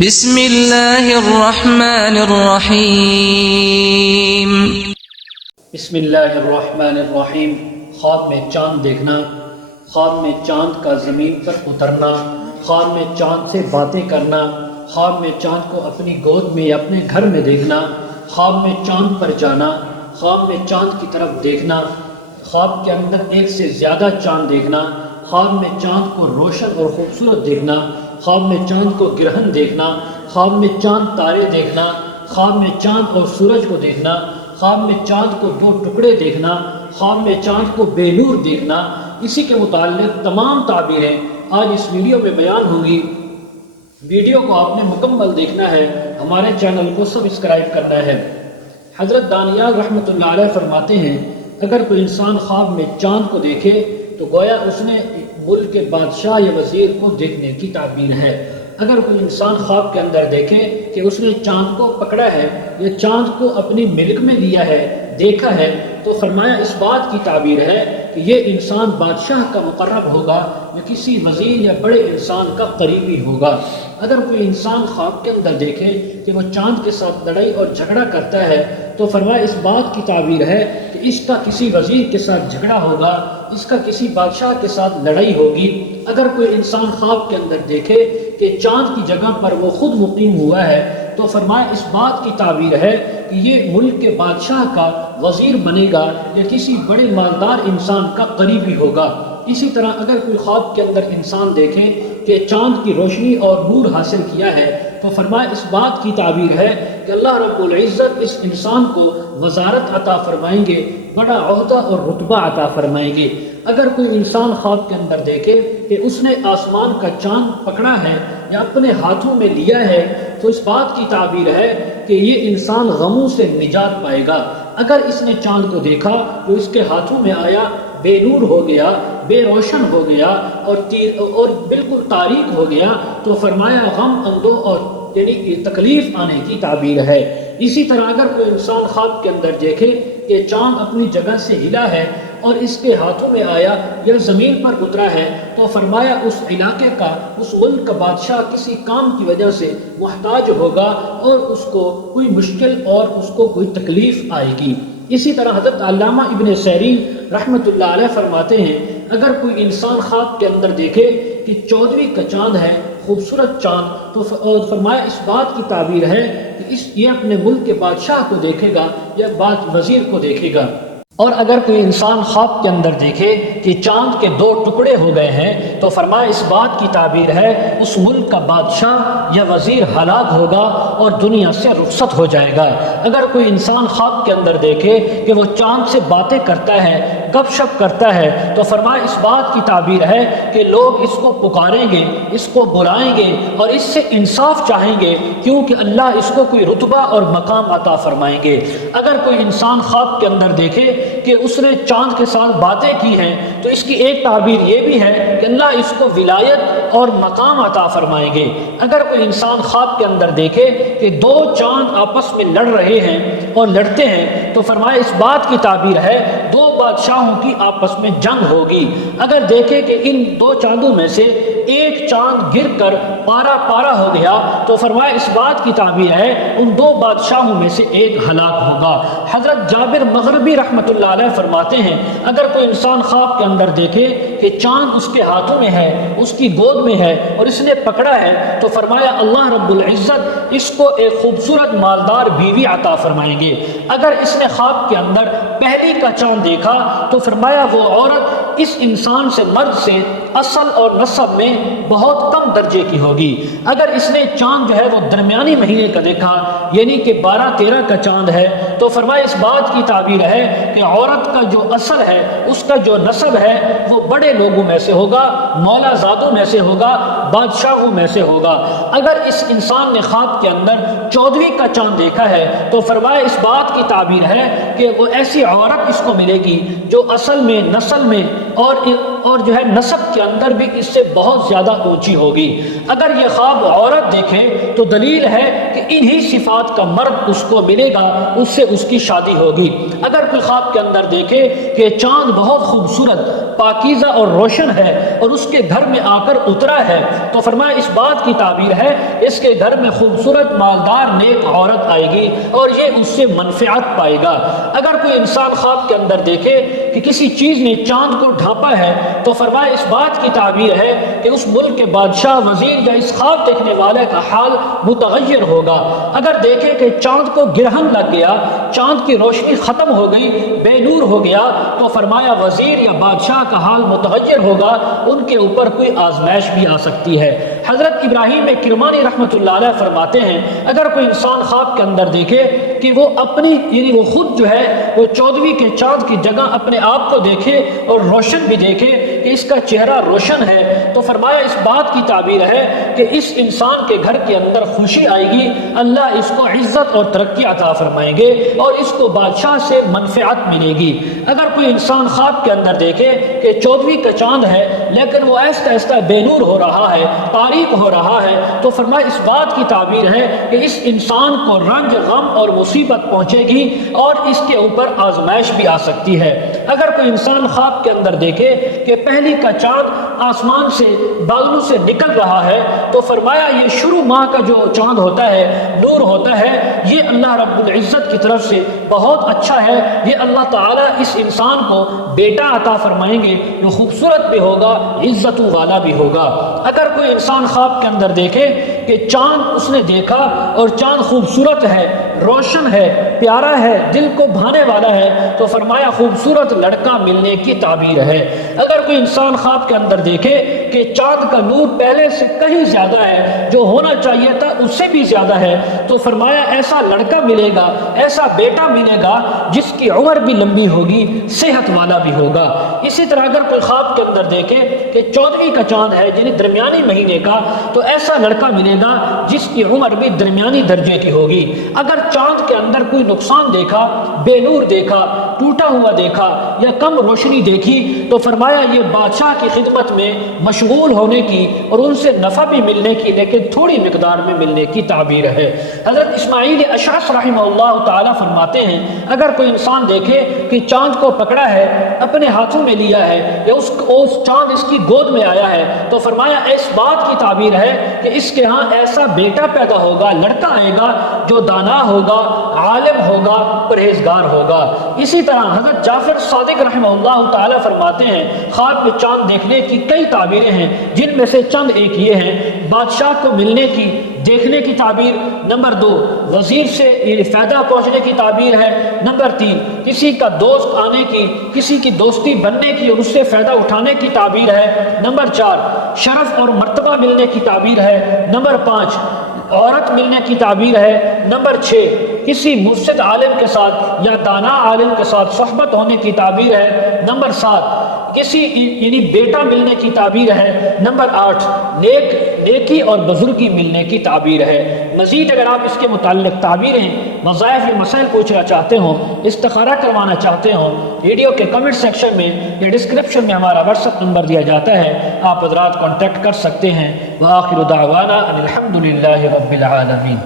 بسم اللہ الرحمن الرحیم۔ بسم اللہ الرحمن الرحیم۔ خواب میں چاند دیکھنا، خواب میں چاند کا زمین پر اترنا، خواب میں چاند سے باتیں کرنا، خواب میں چاند کو اپنی گود میں یا اپنے گھر میں دیکھنا، خواب میں چاند پر جانا، خواب میں چاند کی طرف دیکھنا، خواب کے اندر ایک سے زیادہ چاند دیکھنا، خواب میں چاند کو روشن اور خوبصورت دیکھنا، خواب میں چاند کو گرہن دیکھنا، خواب میں چاند تارے دیکھنا، خواب میں چاند اور سورج کو دیکھنا، خواب میں چاند کو دو ٹکڑے دیکھنا، خواب میں چاند کو بے نور دیکھنا، اسی کے متعلق تمام تعبیریں آج اس ویڈیو میں بیان ہوں گی۔ ویڈیو کو آپ نے مکمل دیکھنا ہے، ہمارے چینل کو سبسکرائب کرنا ہے۔ حضرت دانیال رحمۃ اللہ علیہ فرماتے ہیں، اگر کوئی انسان خواب میں چاند کو دیکھے تو گویا اس نے ملک کے بادشاہ یا وزیر کو دیکھنے کی تعبیر ہے۔ اگر کوئی انسان خواب کے اندر دیکھے کہ اس نے چاند کو پکڑا ہے یا چاند کو اپنی ملک میں لیا ہے، دیکھا ہے، تو فرمایا اس بات کی تعبیر ہے کہ یہ انسان بادشاہ کا مقرب ہوگا یا کسی وزیر یا بڑے انسان کا قریبی ہوگا۔ اگر کوئی انسان خواب کے اندر دیکھے کہ وہ چاند کے ساتھ لڑائی اور جھگڑا کرتا ہے تو فرمایا اس بات کی تعبیر ہے کہ اس کا کسی وزیر کے ساتھ جھگڑا ہوگا، اس کا کسی بادشاہ کے ساتھ لڑائی ہوگی۔ اگر کوئی انسان خواب کے اندر دیکھے کہ چاند کی جگہ پر وہ خود مقیم ہوا ہے تو فرمایا اس بات کی تعبیر ہے کہ یہ ملک کے بادشاہ کا وزیر بنے گا یا کسی بڑے مالدار انسان کا قریبی ہوگا۔ اسی طرح اگر کوئی خواب کے اندر انسان دیکھے کہ چاند کی روشنی اور نور حاصل کیا ہے تو فرمایا اس بات کی تعبیر ہے کہ اللہ رب العزت اس انسان کو وزارت عطا فرمائیں گے، بڑا عہدہ اور رتبہ عطا فرمائیں گے۔ اگر کوئی انسان خواب کے اندر دیکھے کہ اس نے آسمان کا چاند پکڑا ہے یا اپنے ہاتھوں میں لیا ہے تو اس بات کی تعبیر ہے کہ یہ انسان غموں سے نجات پائے گا۔ اگر اس نے چاند کو دیکھا تو اس کے ہاتھوں میں آیا، بے نور ہو گیا، بے روشن ہو گیا اور بالکل تاریک ہو گیا تو فرمایا غم اندو اور یعنی تکلیف آنے کی تعبیر ہے۔ اسی طرح اگر کوئی انسان خواب کے اندر دیکھے کہ چاند اپنی جگہ سے ہلا ہے اور اس کے ہاتھوں میں آیا یا زمین پر اترا ہے تو فرمایا اس علاقے کا، اس ملک کا بادشاہ کسی کام کی وجہ سے محتاج ہوگا اور اس کو کوئی مشکل اور اس کو کوئی تکلیف آئے گی۔ اسی طرح حضرت علامہ ابن سیرین رحمۃ اللہ علیہ فرماتے ہیں، اگر کوئی انسان خواب کے اندر دیکھے کہ 14ویں کا چاند ہے، خوبصورت چاند، تو فرمایا اس بات کی تعبیر ہے کہ یہ اپنے ملک کے بادشاہ کو دیکھے گا یا وزیر کو دیکھے گا۔ اور اگر کوئی انسان خواب کے اندر دیکھے کہ چاند کے دو ٹکڑے ہو گئے ہیں تو فرمایا اس بات کی تعبیر ہے اس ملک کا بادشاہ یا وزیر ہلاک ہوگا اور دنیا سے رخصت ہو جائے گا۔ اگر کوئی انسان خواب کے اندر دیکھے کہ وہ چاند سے باتیں کرتا ہے، گپ شپ کرتا ہے تو فرمایا اس بات کی تعبیر ہے کہ لوگ اس کو پکاریں گے، اس کو بلائیں گے اور اس سے انصاف چاہیں گے کیونکہ اللہ اس کو کوئی رتبہ اور مقام عطا فرمائیں گے۔ اگر کوئی انسان خواب کے اندر دیکھے کہ اس نے چاند کے ساتھ باتیں کی ہیں تو اس کی ایک تعبیر یہ بھی ہے کہ اللہ اس کو ولایت اور مقام عطا فرمائیں گے۔ اگر کوئی انسان خواب کے اندر دیکھے کہ دو چاند آپس میں لڑ رہے ہیں اور لڑتے ہیں تو فرمایا اس بات کی تعبیر ہے دو بادشاہوں کی آپس میں جنگ ہوگی۔ اگر دیکھے کہ ان دو چاندوں میں سے ایک چاند گر کر پارا پارا ہو گیا تو فرمایا اس بات کی تعبیر ہے ان دو بادشاہوں میں سے ایک ہلاک ہوگا۔ حضرت جابر مغربی رحمۃ اللہ علیہ فرماتے ہیں، اگر کوئی انسان خواب کے اندر دیکھے کہ چاند اس کے ہاتھوں میں ہے، اس کی گود میں ہے اور اس نے پکڑا ہے تو فرمایا اللہ رب العزت اس کو ایک خوبصورت مالدار بیوی عطا فرمائیں گے۔ اگر اس نے خواب کے اندر پہلی کا چاند دیکھا تو فرمایا وہ عورت اس انسان سے، مرد سے اصل اور نسب میں بہت کم درجے کی ہوگی۔ اگر اس نے چاند جو ہے وہ درمیانی مہینے کا دیکھا یعنی کہ 12-13 کا چاند ہے تو فرمایا اس بات کی تعبیر ہے کہ عورت کا جو اصل ہے، اس کا جو نسب ہے وہ بڑے لوگوں میں سے ہوگا، مولا زادوں میں سے ہوگا، بادشاہوں میں سے ہوگا۔ اگر اس انسان نے خواب کے اندر 14ویں کا چاند دیکھا ہے تو فرمایا اس بات کی تعبیر ہے کہ وہ ایسی عورت اس کو ملے گی جو اصل میں، نسل میں اور جو ہے نسب کے اندر بھی اس سے بہت زیادہ اونچی ہوگی۔ اگر یہ خواب عورت دیکھے تو دلیل ہے کہ انہی صفات کا مرد اس کو ملے گا، اس سے اس کی شادی ہوگی۔ اگر کوئی خواب کے اندر دیکھے کہ چاند بہت خوبصورت پاکیزہ اور روشن ہے اور اس کے گھر میں آ کر اترا ہے، تو فرمایا اس بات کی تعبیر ہے اس کے گھر میں خوبصورت مالدار نیک عورت آئے گی اور یہ اس سے منفعت پائے گا۔ اگر کوئی انسان خواب کے اندر دیکھے کہ کسی چیز نے چاند کو ڈھانپا ہے تو فرمایا اس بات کی تعبیر ہے کہ اس ملک کے بادشاہ، وزیر یا اس خواب دیکھنے والے کا حال متغیر ہوگا۔ اگر دیکھے کہ چاند کو گرہن لگ گیا، چاند کی روشنی ختم ہو گئی، بے نور ہو گیا، تو فرمایا وزیر یا بادشاہ کا حال متغیر ہوگا، ان کے اوپر کوئی آزمائش بھی آ سکتی ہے۔ حضرت ابراہیم کرمانی رحمۃ اللہ علیہ فرماتے ہیں اگر کوئی انسان خواب کے اندر دیکھے کہ وہ اپنی یعنی وہ خود جو ہے وہ 14ویں کے چاند کی جگہ اپنے آپ کو دیکھے اور روشن بھی دیکھے کہ اس کا چہرہ روشن ہے، تو فرمایا اس بات کی تعبیر ہے کہ اس انسان کے گھر کے اندر خوشی آئے گی، اللہ اس کو عزت اور ترقی عطا فرمائیں گے اور اس کو بادشاہ سے منفعت ملے گی۔ اگر کوئی انسان خواب کے اندر دیکھے کہ 14ویں کا چاند ہے لیکن وہ آہستہ آہستہ بے نور ہو رہا ہے، تاریک ہو رہا ہے، تو فرمایا اس بات کی تعبیر ہے کہ اس انسان کو رنج، غم اور مصیبت پہنچے گی اور اس کے اوپر آزمائش بھی آ سکتی ہے۔ اگر کوئی انسان خواب کے اندر دیکھے کہ پہلی کا چاند آسمان سے بالوں سے نکل رہا ہے تو فرمایا یہ شروع ماہ کا جو چاند ہوتا ہے، نور ہوتا ہے، یہ اللہ رب العزت کی طرف سے بہت اچھا ہے، یہ اللہ تعالیٰ اس انسان کو بیٹا عطا فرمائیں گے جو خوبصورت بھی ہوگا، عزت والا بھی ہوگا۔ اگر کوئی انسان خواب کے اندر دیکھے کہ چاند اس نے دیکھا اور چاند خوبصورت ہے، روشن ہے، پیارا ہے، دل کو بھانے والا ہے، تو فرمایا خوبصورت لڑکا ملنے کی تعبیر ہے۔ اگر کوئی انسان خواب کے اندر دیکھے کہ چاند کا نور پہلے سے کہیں زیادہ ہے، جو ہونا چاہیے تھا اس سے بھی زیادہ ہے، تو فرمایا ایسا لڑکا ملے گا، ایسا بیٹا ملے گا جس کی عمر بھی لمبی ہوگی، صحت والا بھی ہوگا۔ اسی طرح اگر کوئی خواب کے اندر دیکھے کہ 14ویں کا چاند ہے یعنی درمیانی مہینے کا، تو ایسا لڑکا ملے گا جس کی عمر بھی درمیانی درجے کی ہوگی۔ اگر چاند کے اندر کوئی نقصان دیکھا، بے نور دیکھا، ٹوٹا ہوا دیکھا یا کم روشنی دیکھی، تو فرمایا یہ بادشاہ کی خدمت میں مشغول ہونے کی اور ان سے نفع بھی ملنے کی لیکن تھوڑی مقدار میں ملنے کی تعبیر ہے۔ حضرت اسماعیل اشعث رحمہ اللہ تعالیٰ فرماتے ہیں اگر کوئی انسان دیکھے کہ چاند کو پکڑا ہے، اپنے ہاتھوں میں لیا ہے یا اس چاند اس کی گود میں آیا ہے، تو فرمایا اس بات کی تعبیر ہے کہ اس کے ہاں ایسا بیٹا پیدا ہوگا، لڑکا آئے گا جو دانا ہوگا، عالم ہوگا، پرہیزگار ہوگا۔ اسی طرح حضرت جعفر صادق رحمہ اللہ تعالیٰ فرماتے ہیں خواب میں چاند دیکھنے کی کئی تعبیریں ہیں، جن میں سے چند ایک یہ ہیں: بادشاہ کو ملنے کی، دیکھنے کی تعبیر، نمبر 2 وزیر سے فائدہ پہنچنے کی تعبیر ہے، نمبر 3 کسی کا دوست آنے کی، کسی کی دوستی بننے کی اور اس سے فائدہ اٹھانے کی تعبیر ہے، نمبر 4 شرف اور مرتبہ ملنے کی تعبیر ہے، نمبر 5 عورت ملنے کی تعبیر ہے، نمبر 6 کسی مفسد عالم کے ساتھ یا دانا عالم کے ساتھ صحبت ہونے کی تعبیر ہے، نمبر 7 کسی یعنی بیٹا ملنے کی تعبیر ہے، نمبر 8 نیکی اور بزرگی ملنے کی تعبیر ہے۔ مزید اگر آپ اس کے متعلق تعبیریں، وظائف یا مسائل پوچھنا چاہتے ہوں، استخارہ کروانا چاہتے ہوں، ویڈیو کے کمنٹ سیکشن میں یا ڈسکرپشن میں ہمارا واٹس ایپ نمبر دیا جاتا ہے، آپ حضرات کانٹیکٹ کر سکتے ہیں۔ وآخر دعوانا ان الحمد للہ رب العالمین۔